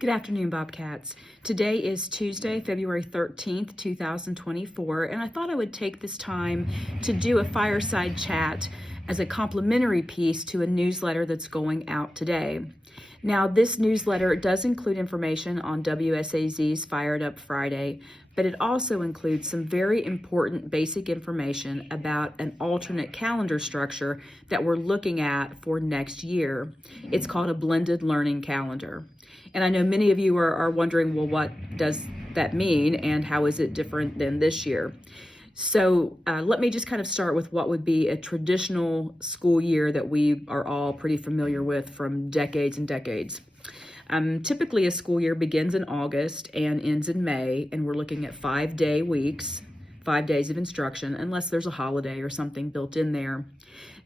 Good afternoon, Bobcats. Today is Tuesday, February 13th, 2024, and I thought I would take this time to do a fireside chat as a complimentary piece to a newsletter that's going out today. Now, this newsletter does include information on WSAZ's Fired Up Friday, but it also includes some very important basic information about an alternate calendar structure that we're looking at for next year. It's called a blended learning calendar. And I know many of you are wondering, well, what does that mean and how is it different than this year? So let me just kind of start with what would be a traditional school year that we are all pretty familiar with from decades and decades. Typically, a school year begins in August and ends in May, and we're looking at 5-day weeks, 5 days of instruction, unless there's a holiday or something built in there.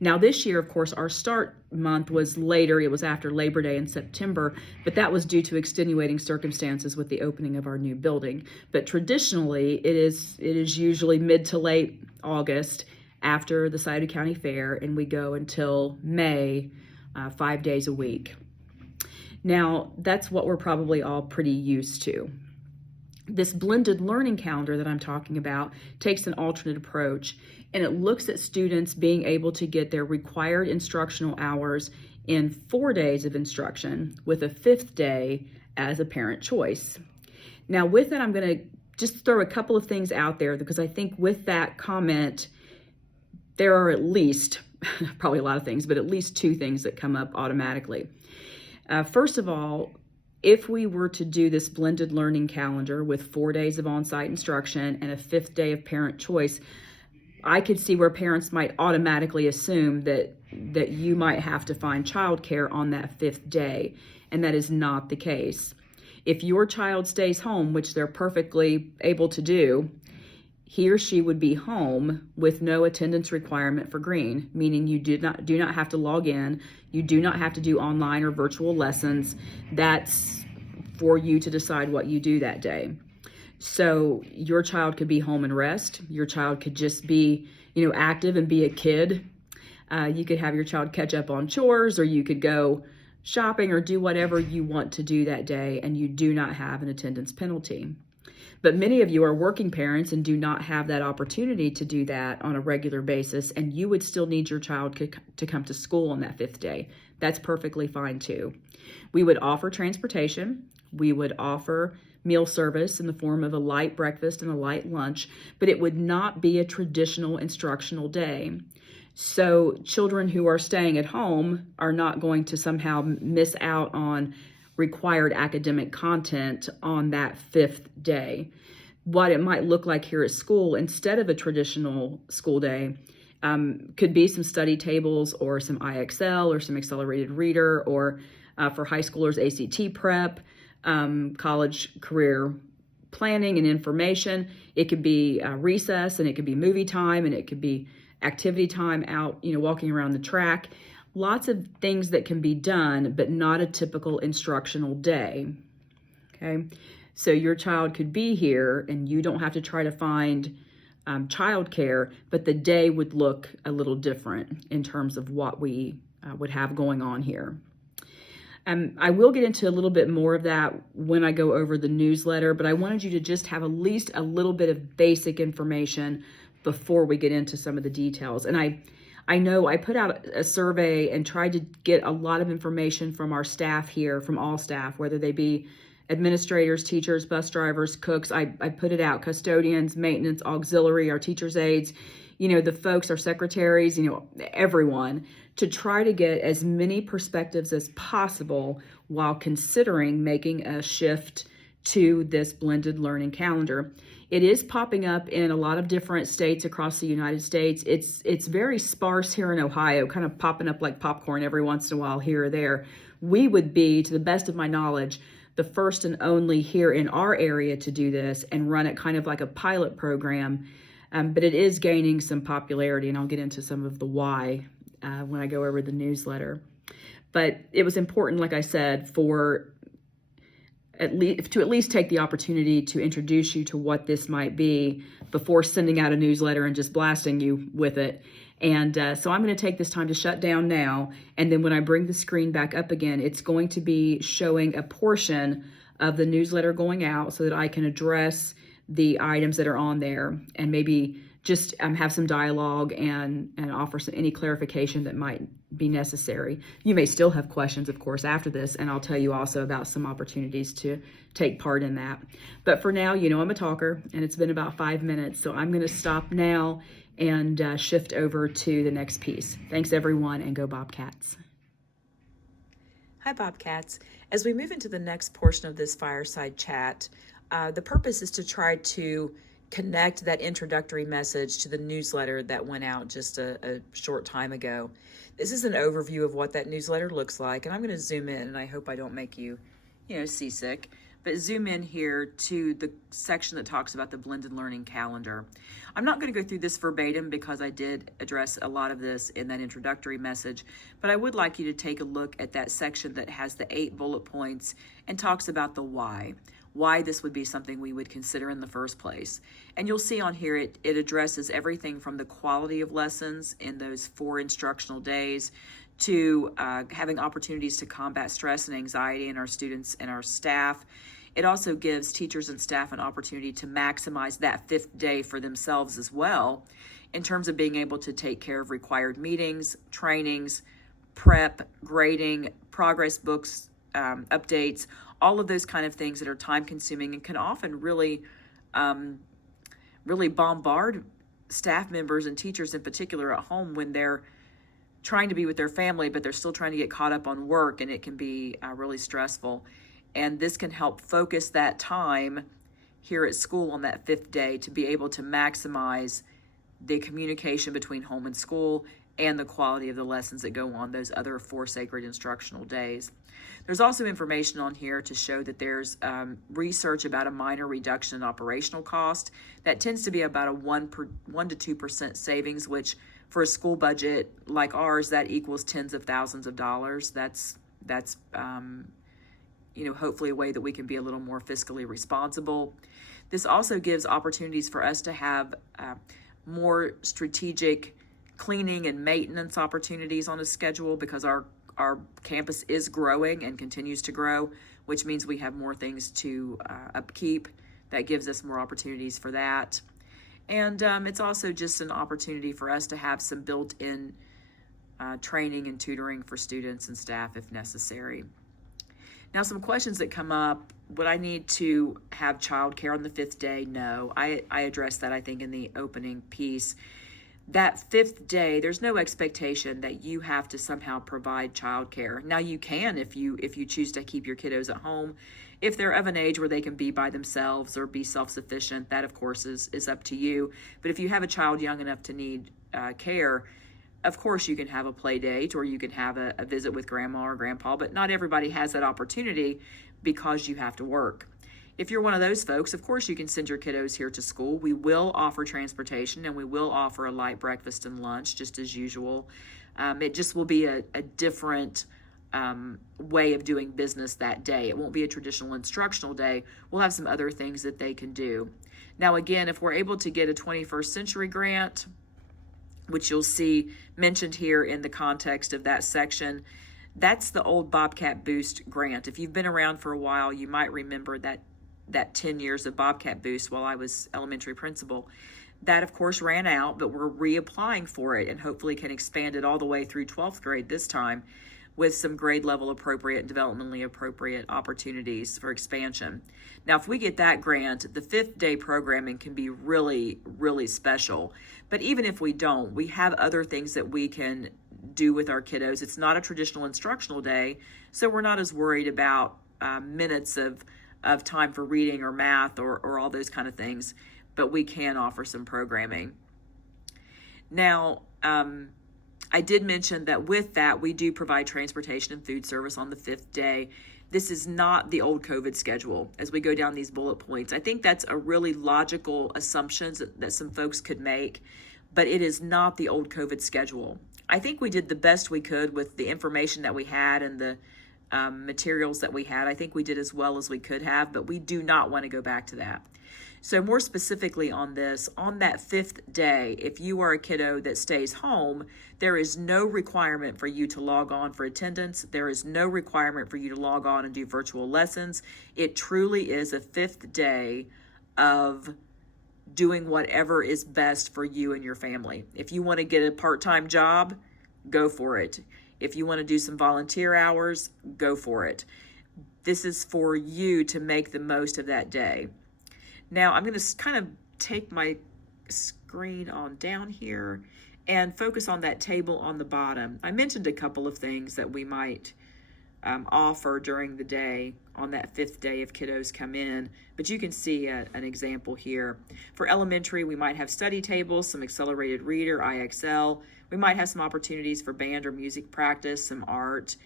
Now, this year, of course, our start month was later. It was after Labor Day in September, but that was due to extenuating circumstances with the opening of our new building. But traditionally, it is usually mid to late August after the Scioto County Fair, and we go until May, 5 days a week. Now, that's what we're probably all pretty used to. This blended learning calendar that I'm talking about takes an alternate approach, and it looks at students being able to get their required instructional hours in 4 days of instruction with a 5th day as a parent choice. Now, with that, I'm going to just throw a couple of things out there because I think with that comment, there are at least, probably a lot of things, but at least 2 things that come up automatically. First of all, if we were to do this blended learning calendar with 4 days of on-site instruction and a 5th day of parent choice, I could see where parents might automatically assume that you might have to find childcare on that 5th day, and that is not the case. If your child stays home, which they're perfectly able to do, he or she would be home with no attendance requirement for green, meaning you do not have to log in, you do not have to do online or virtual lessons. That's for you to decide what you do that day. So your child could be home and rest. Your child could just be, active and be a kid. You could have your child catch up on chores, or you could go shopping or do whatever you want to do that day, and you do not have an attendance penalty. But many of you are working parents and do not have that opportunity to do that on a regular basis, and you would still need your child to come to school on that 5th day. That's perfectly fine too. We would offer transportation. We would offer meal service in the form of a light breakfast and a light lunch, but it would not be a traditional instructional day. So children who are staying at home are not going to somehow miss out on required academic content on that 5th day. What it might look like here at school instead of a traditional school day could be some study tables or some IXL or some accelerated reader, or for high schoolers, ACT prep, college career planning and information. It could be recess, and it could be movie time, and it could be activity time out, walking around the track. Lots of things that can be done, but not a typical instructional day, okay? So your child could be here and you don't have to try to find childcare, but the day would look a little different in terms of what we would have going on here. I will get into a little bit more of that when I go over the newsletter, but I wanted you to just have at least a little bit of basic information before we get into some of the details. And I know I put out a survey and tried to get a lot of information from our staff here, from all staff, whether they be administrators, teachers, bus drivers, cooks. I put it out, custodians, maintenance, auxiliary, our teachers' aides, the folks, our secretaries, everyone, to try to get as many perspectives as possible while considering making a shift to this blended learning calendar. It is popping up in a lot of different states across the United States. It's very sparse here in Ohio, kind of popping up like popcorn every once in a while here or there. We would be, to the best of my knowledge, the first and only here in our area to do this and run it kind of like a pilot program. But it is gaining some popularity, and I'll get into some of the why when I go over the newsletter. But it was important, like I said, for at least take the opportunity to introduce you to what this might be before sending out a newsletter and just blasting you with it. And so I'm going to take this time to shut down now. And then when I bring the screen back up again, it's going to be showing a portion of the newsletter going out so that I can address the items that are on there and maybe just have some dialogue and offer any clarification that might be necessary. You may still have questions, of course, after this, and I'll tell you also about some opportunities to take part in that. But for now, you know I'm a talker, and it's been about 5 minutes, so I'm going to stop now and shift over to the next piece. Thanks, everyone, and go Bobcats. Hi, Bobcats. As we move into the next portion of this fireside chat, the purpose is to try to connect that introductory message to the newsletter that went out just a short time ago. This is an overview of what that newsletter looks like, and I'm going to zoom in, and I hope I don't make you, seasick, but zoom in here to the section that talks about the blended learning calendar. I'm not going to go through this verbatim because I did address a lot of this in that introductory message, but I would like you to take a look at that section that has the 8 bullet points and talks about the why this would be something we would consider in the first place. And you'll see on here it addresses everything from the quality of lessons in those 4 instructional days to having opportunities to combat stress and anxiety in our students and our staff. It also gives teachers and staff an opportunity to maximize that 5th day for themselves as well in terms of being able to take care of required meetings, trainings, prep, grading, progress books, updates, all of those kind of things that are time consuming and can often really bombard staff members and teachers in particular at home when they're trying to be with their family, but they're still trying to get caught up on work, and it can be really stressful. And this can help focus that time here at school on that 5th day to be able to maximize the communication between home and school and the quality of the lessons that go on those other 4 sacred instructional days. There's also information on here to show that there's research about a minor reduction in operational cost that tends to be about a 1 to 2% savings, which for a school budget like ours, that equals tens of thousands of dollars. That's hopefully a way that we can be a little more fiscally responsible. This also gives opportunities for us to have more strategic cleaning and maintenance opportunities on a schedule because our campus is growing and continues to grow, which means we have more things to upkeep. That gives us more opportunities for that. And it's also just an opportunity for us to have some built-in training and tutoring for students and staff if necessary. Now, some questions that come up: would I need to have childcare on the 5th day? No, I addressed that, I think, in the opening piece. That 5th day, there's no expectation that you have to somehow provide childcare. Now, you can if you choose to keep your kiddos at home. If they're of an age where they can be by themselves or be self-sufficient, that, of course, is up to you. But if you have a child young enough to need care, of course, you can have a play date or you can have a visit with grandma or grandpa, but not everybody has that opportunity because you have to work. If you're one of those folks, of course, you can send your kiddos here to school. We will offer transportation and we will offer a light breakfast and lunch just as usual. It just will be a different way of doing business that day. It won't be a traditional instructional day. We'll have some other things that they can do. Now, again, if we're able to get a 21st Century grant, which you'll see mentioned here in the context of that section, that's the old Bobcat Boost grant. If you've been around for a while, you might remember that 10 years of Bobcat Boost while I was elementary principal. That, of course, ran out, but we're reapplying for it and hopefully can expand it all the way through 12th grade this time with some grade level appropriate and developmentally appropriate opportunities for expansion. Now, if we get that grant, the 5th day programming can be really, really special. But even if we don't, we have other things that we can do with our kiddos. It's not a traditional instructional day, so we're not as worried about minutes of time for reading or math or all those kind of things, but we can offer some programming. Now, I did mention that with that, we do provide transportation and food service on the 5th day. This is not the old COVID schedule as we go down these bullet points. I think that's a really logical assumption that some folks could make, but it is not the old COVID schedule. I think we did the best we could with the information that we had and the materials that we had. I think we did as well as we could have, but we do not want to go back to that. So more specifically on this, on that 5th day, if you are a kiddo that stays home, there is no requirement for you to log on for attendance. There is no requirement for you to log on and do virtual lessons. It truly is a 5th day of doing whatever is best for you and your family. If you want to get a part-time job, go for it. If you want to do some volunteer hours, go for it. This is for you to make the most of that day. Now, I'm going to kind of take my screen on down here and focus on that table on the bottom. I mentioned a couple of things that we might offer during the day on that 5th day if kiddos come in, but you can see an example here. For elementary, we might have study tables, some accelerated reader, IXL. We might have some opportunities for band or music practice, some art.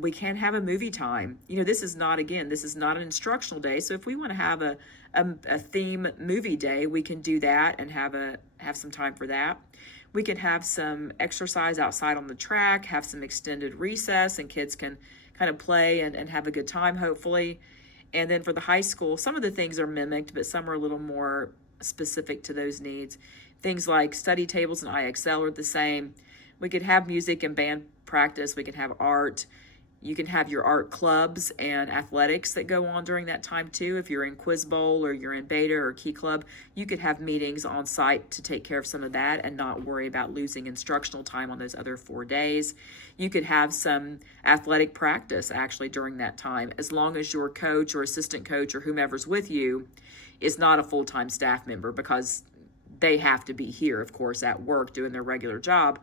We can have a movie time. This is not an instructional day. So if we want to have a theme movie day, we can do that and have some time for that. We can have some exercise outside on the track, have some extended recess, and kids can kind of play and have a good time, hopefully. And then for the high school, some of the things are mimicked, but some are a little more specific to those needs. Things like study tables and IXL are the same. We could have music and band practice. We can have art. You can have your art clubs and athletics that go on during that time too. If you're in Quiz Bowl or you're in Beta or Key Club, you could have meetings on site to take care of some of that and not worry about losing instructional time on those other 4 days. You could have some athletic practice actually during that time, as long as your coach or assistant coach or whomever's with you is not a full-time staff member, because they have to be here, of course, at work doing their regular job.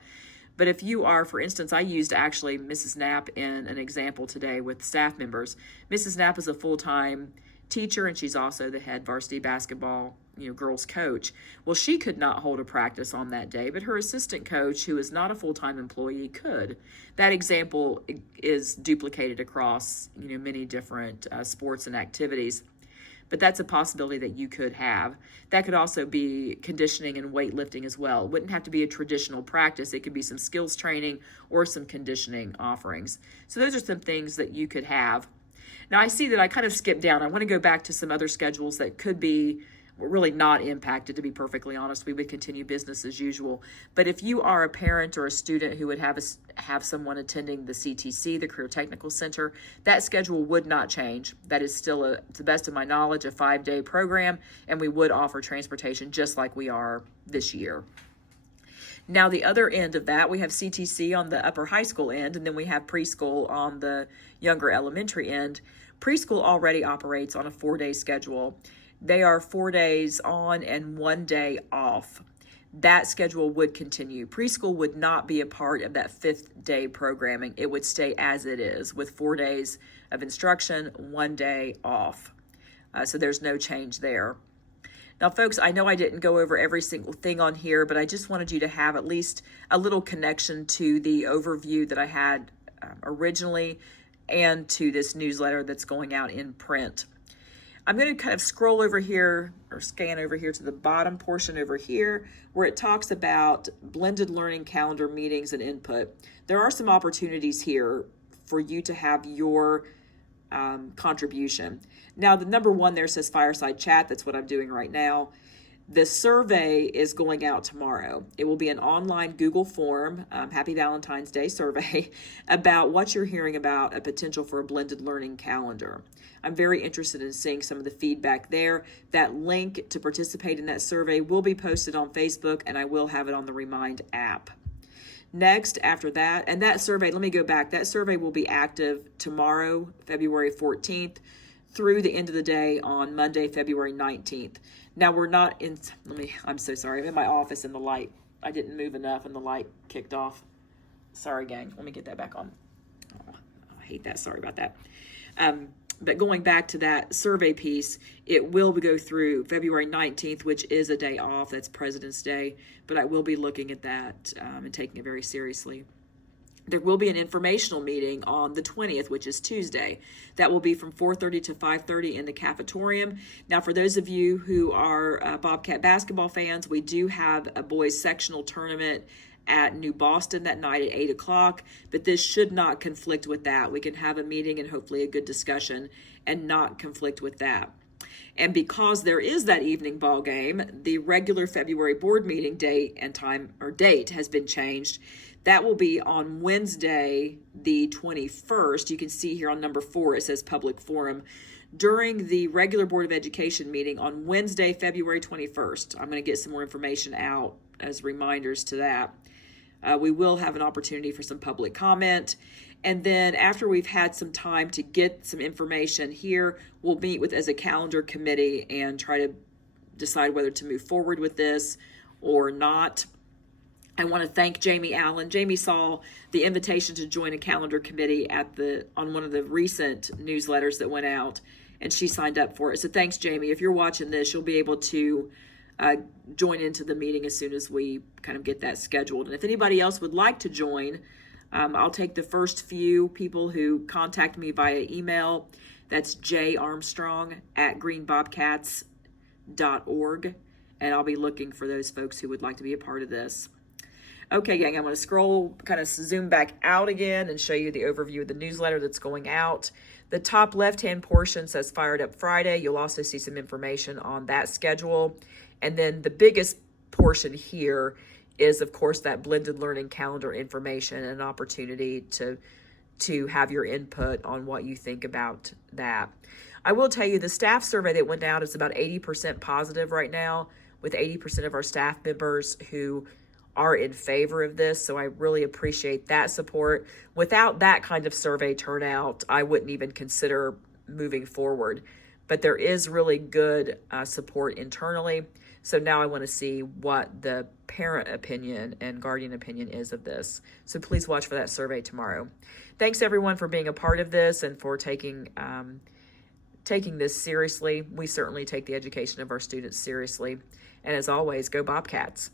But if you are, for instance, I used actually Mrs. Knapp in an example today with staff members. Mrs. Knapp is a full-time teacher, and she's also the head varsity basketball, girls coach. Well, she could not hold a practice on that day, but her assistant coach, who is not a full-time employee, could. That example is duplicated across, many different sports and activities. But that's a possibility that you could have. That could also be conditioning and weightlifting as well. It wouldn't have to be a traditional practice. It could be some skills training or some conditioning offerings. So those are some things that you could have. Now I see that I kind of skipped down. I want to go back to some other schedules that could be really not impacted, to be perfectly honest. We would continue business as usual. But if you are a parent or a student who would have someone attending the CTC, the Career Technical Center, that schedule would not change. That is still, to the best of my knowledge, a 5-day program, and we would offer transportation just like we are this year. Now, the other end of that, we have CTC on the upper high school end, and then we have preschool on the younger elementary end. Preschool already operates on a 4-day schedule. They are 4 days on and 1 day off. That schedule would continue. Preschool would not be a part of that 5th day programming. It would stay as it is with 4 days of instruction, 1 day off. So there's no change there. Now, folks, I know I didn't go over every single thing on here, but I just wanted you to have at least a little connection to the overview that I had originally and to this newsletter that's going out in print. I'm going to kind of scroll over here or scan over here to the bottom portion over here where it talks about blended learning calendar meetings and input. There are some opportunities here for you to have your contribution. Now, the number one there says fireside chat. That's what I'm doing right now. The survey is going out tomorrow. It will be an online Google form, Happy Valentine's Day survey, about what you're hearing about a potential for a blended learning calendar. I'm very interested in seeing some of the feedback there. That link to participate in that survey will be posted on Facebook, and I will have it on the Remind app. Next, after that, and that survey, let me go back. That survey will be active tomorrow, February 14th, through the end of the day on Monday, February 19th. Now we're not in, I'm so sorry. I'm in my office and the light, I didn't move enough and the light kicked off. Sorry, gang. Let me get that back on. Oh, I hate that. Sorry about that. But going back to that survey piece, it will go through February 19th, which is a day off. That's President's Day. But I will be looking at that and taking it very seriously. There will be an informational meeting on the 20th, which is Tuesday. That will be from 4:30 to 5:30 in the cafetorium. Now, for those of you who are Bobcat basketball fans, we do have a boys sectional tournament at New Boston that night at 8 o'clock, but this should not conflict with that. We can have a meeting and hopefully a good discussion and not conflict with that. And because there is that evening ball game, the regular February board meeting date and time or date has been changed. That will be on Wednesday, the 21st. You can see here on number 4, it says public forum. During the regular Board of Education meeting on Wednesday, February 21st, I'm going to get some more information out as reminders to that. We will have an opportunity for some public comment. And then after we've had some time to get some information here, we'll meet with as a calendar committee and try to decide whether to move forward with this or not. I want to thank Jamie Allen. Jamie saw the invitation to join a calendar committee on one of the recent newsletters that went out, and she signed up for it. So thanks, Jamie. If you're watching this, you'll be able to join into the meeting as soon as we kind of get that scheduled. And if anybody else would like to join, I'll take the first few people who contact me via email. That's jarmstrong@greenbobcats.org, and I'll be looking for those folks who would like to be a part of this. Okay, gang, I'm going to scroll, kind of zoom back out again and show you the overview of the newsletter that's going out. The top left-hand portion says Fired Up Friday. You'll also see some information on that schedule. And then the biggest portion here is, of course, that blended learning calendar information and an opportunity to have your input on what you think about that. I will tell you the staff survey that went out is about 80% positive right now, with 80% of our staff members who are in favor of this. So I really appreciate that support. Without that kind of survey turnout, I wouldn't even consider moving forward. But there is really good support internally. So now I want to see what the parent opinion and guardian opinion is of this. So please watch for that survey tomorrow. Thanks everyone for being a part of this and for taking this seriously. We certainly take the education of our students seriously. And as always, go Bobcats.